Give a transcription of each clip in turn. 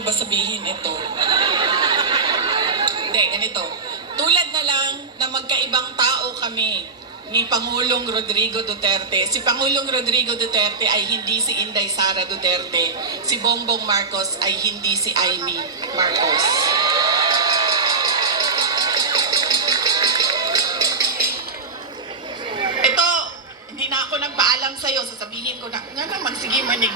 ko ba sabihin ito? Hindi, ganito. Tulad na lang na magkaibang tao kami ni Pangulong Rodrigo Duterte. Si Pangulong Rodrigo Duterte ay hindi si Inday Sara Duterte. Si Bongbong Marcos ay hindi si Amy Marcos. Ito, hindi na ako nagpaalam sa'yo. Sasabihin ko na, nga naman, sige manig.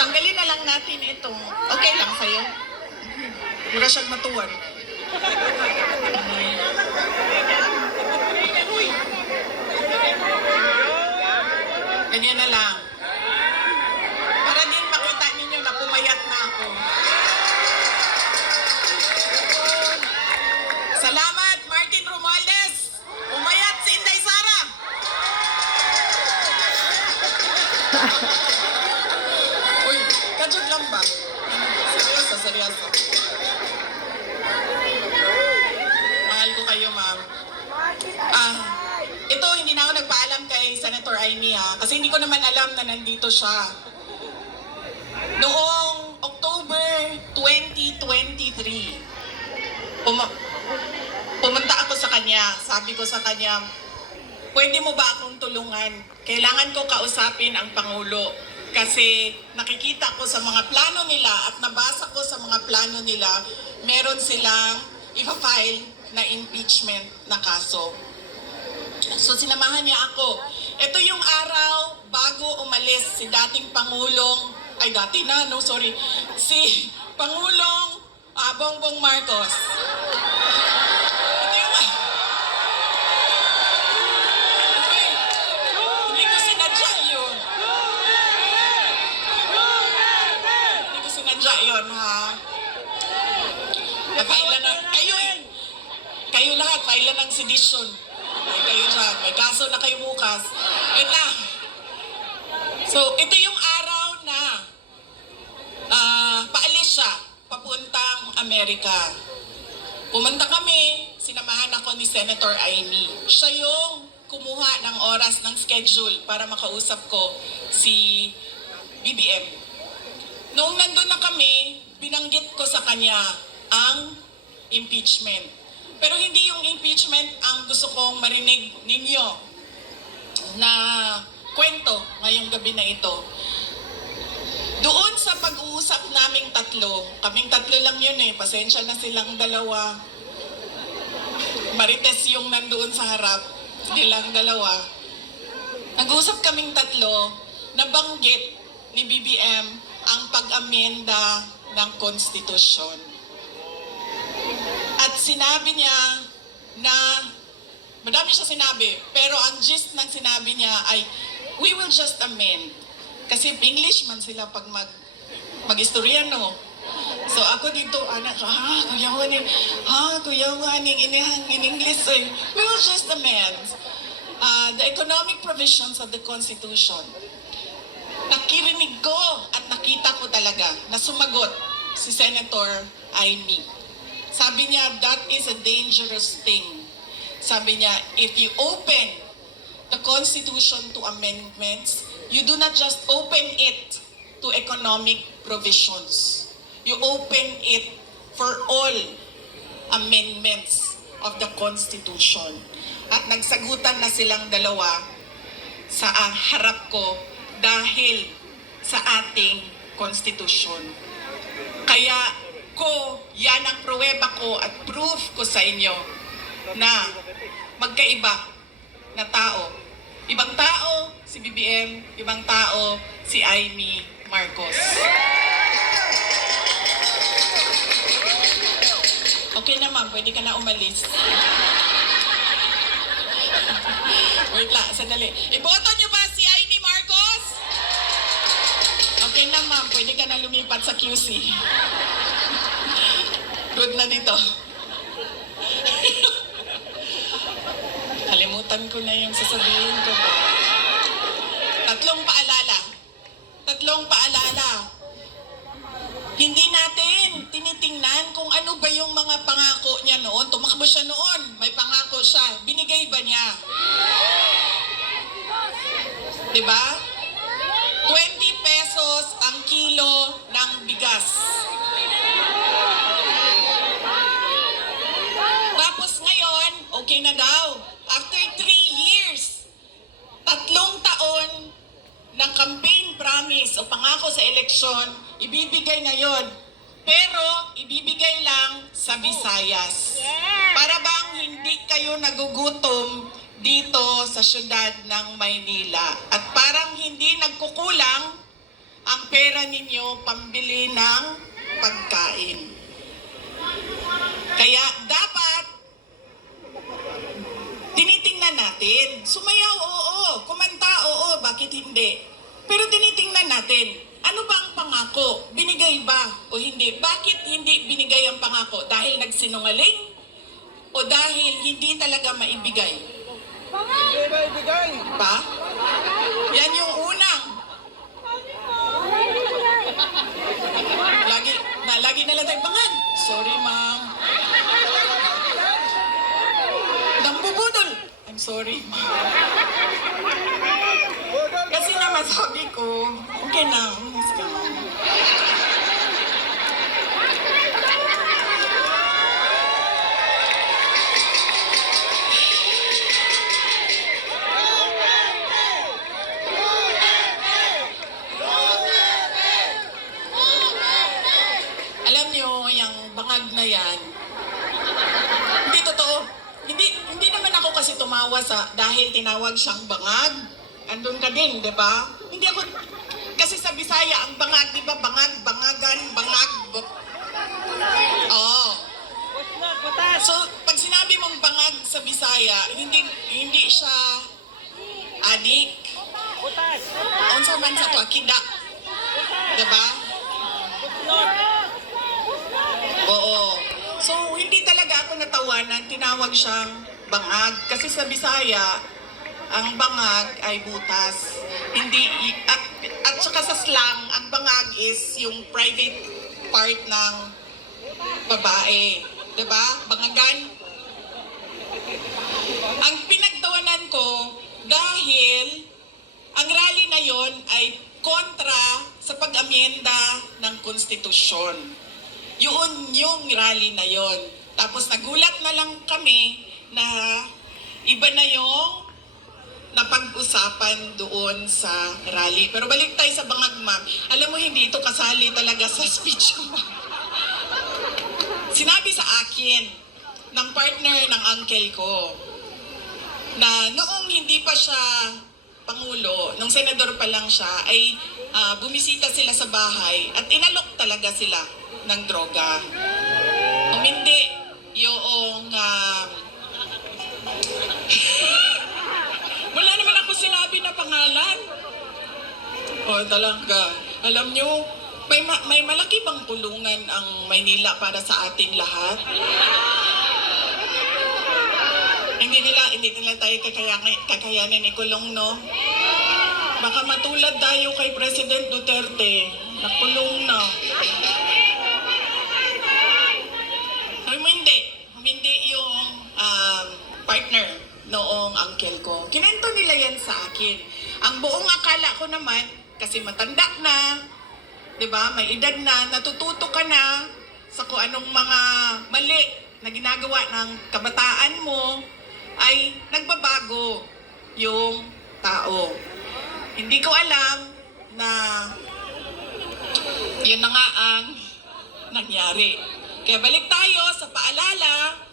Tanggalin na lang natin ito. Okay lang sa'yo? Mura siyang matuwan. Ganyan na lang. Para din makita ninyo na pumayat na ako. Salamat, Martin Romualdez! Pumayat si Inday Sara! Uy, kajod lang ba? Seryoso, seryoso. Mahal ko kayo, ma'am. Ito, hindi na ako nagpaalam kay Senator Amy kasi hindi ko naman alam na nandito siya. Noong October 2023, pumunta ako sa kanya. Sabi ko sa kanya, pwede mo ba akong tulungan? Kailangan ko kausapin ang Pangulo. Kasi nakikita ko sa mga plano nila at nabasa ko sa mga plano nila, meron silang ipa-file na impeachment na kaso. So sinamahan niya ako. Ito yung araw bago umalis si dating Pangulong, si Pangulong Bongbong Marcos. Ito yung... Hindi ko sinadya yun. Hindi ko sinadya yun, ha? Napailan na... Kayo lahat, pailan ng sedition. Kayo dyan, may kaso na kayo bukas. Wait lang. So, ito yung araw na paalis siya, papuntang Amerika. Pumunta kami, sinamahan ako ni Senator Amy. Siya yung kumuha ng oras ng schedule para makausap ko si BBM. Noong nandun na kami, binanggit ko sa kanya ang impeachment. Pero hindi yung impeachment ang gusto kong marinig ninyo na kwento ngayong gabi na ito. Doon sa pag-uusap naming kaming tatlo lang yun pasensya na silang dalawa. Marites yung nandoon sa harap, silang dalawa. Nag-uusap kaming tatlo, nabanggit ni BBM ang pag-amenda ng konstitusyon. At sinabi niya na, madami siya sinabi, pero ang gist ng sinabi niya ay, we will just amend. Kasi English man sila pag mag-istorya, no? So ako dito, anak, kuyawaning inihang in English, we will just amend the economic provisions of the Constitution. Nakirinig ko at nakita ko talaga na sumagot si Senator Amy. Sabi niya, that is a dangerous thing. Sabi niya, if you open the Constitution to amendments, you do not just open it to economic provisions. You open it for all amendments of the Constitution. At nagsagutan na silang dalawa sa harap ko dahil sa ating Constitution. Kaya yan ang pruweba ko at proof ko sa inyo na magkaiba na tao. Ibang tao si BBM, ibang tao si Amy Marcos. Okay na ma'am, pwede ka na umalis. Wait lang, sandali. Iboto niyo ba si Amy Marcos? Okay na ma'am, pwede ka na lumipat sa QC. Good na dito. Kalimutan ko na yung sasabihin ko. Tatlong paalala. Hindi natin tinitingnan kung ano ba yung mga pangako niya noon. Tumakbo siya noon. May pangako siya. Binigay ba niya? Diba? 20 pesos ang kilo ng bigas. Tapos ngayon, okay na daw. After 3 years, 3 taon ng campaign promise o pangako sa eleksyon, ibibigay ngayon. Pero ibibigay lang sa Visayas. Para bang hindi kayo nagugutom dito sa syudad ng Maynila. At parang hindi nagkukulang ang pera ninyo pambili ng pagkain. Kaya dapat tinitingnan natin. Sumayaw, oo. Kumanta, oo. Bakit hindi? Pero tinitingnan natin. Ano ba ang pangako? Binigay ba o hindi? Bakit hindi binigay ang pangako? Dahil nagsinungaling? O dahil hindi talaga maibigay? Hindi ba ibigay? Ba? Yan yung unang. Lagi na lang tayo bangag. Sorry, ma'am. Nambubudol. I'm sorry, ma'am. Kasi naman sabi ko, okay na. Let's go. Alam nyo, yung bangag na yan, hindi totoo. Hindi naman ako kasi tumawa dahil tinawag siyang bangag. Andun ka din, di ba? Hindi ako, kasi sa Bisaya, ang bangag, di ba? Bangag, bangagan, bangag. Oo. So, pag sinabi mong bangag sa Bisaya, hindi siya adik. Unsa man sa to, kida. Di ba? Oo. So, hindi talaga ako natawanan, tinawag siyang bangag. Kasi sa Bisaya, ang bangag ay butas. At saka sa slang, ang bangag is yung private part ng babae. Diba? Bangagan. Ang pinagtawanan ko, dahil ang rally na yon ay kontra sa pag-amyenda ng konstitusyon. Yun yung rally na yon. Tapos nagulat na lang kami na iba na yung napag-usapan doon sa rally. Pero balik tayo sa bangag, ma'am. Alam mo, hindi ito kasali talaga sa speech ko. Sinabi sa akin ng partner ng uncle ko na noong hindi pa siya Pangulo, nung senador pa lang siya, ay bumisita sila sa bahay at inalok talaga sila ng droga. Umindi yung wala naman ako sinabi na pangalan. O talaga, alam nyo, may malaki bang tulungan ang Maynila para sa ating lahat? Hindi nila tayo kakayanin ikulong, no? Baka matulad tayo kay President Duterte, nakulong na. Hindi yung partner noong uncle ko. Kinento nila yan sa akin. Ang buong akala ko naman, kasi matanda na, di ba, may edad na, natututo ka na sa kung anong mga mali na ginagawa ng kabataan mo, ay nagbabago yung tao. Hindi ko alam na yun na nga ang nangyari. Kaya balik tayo sa paalala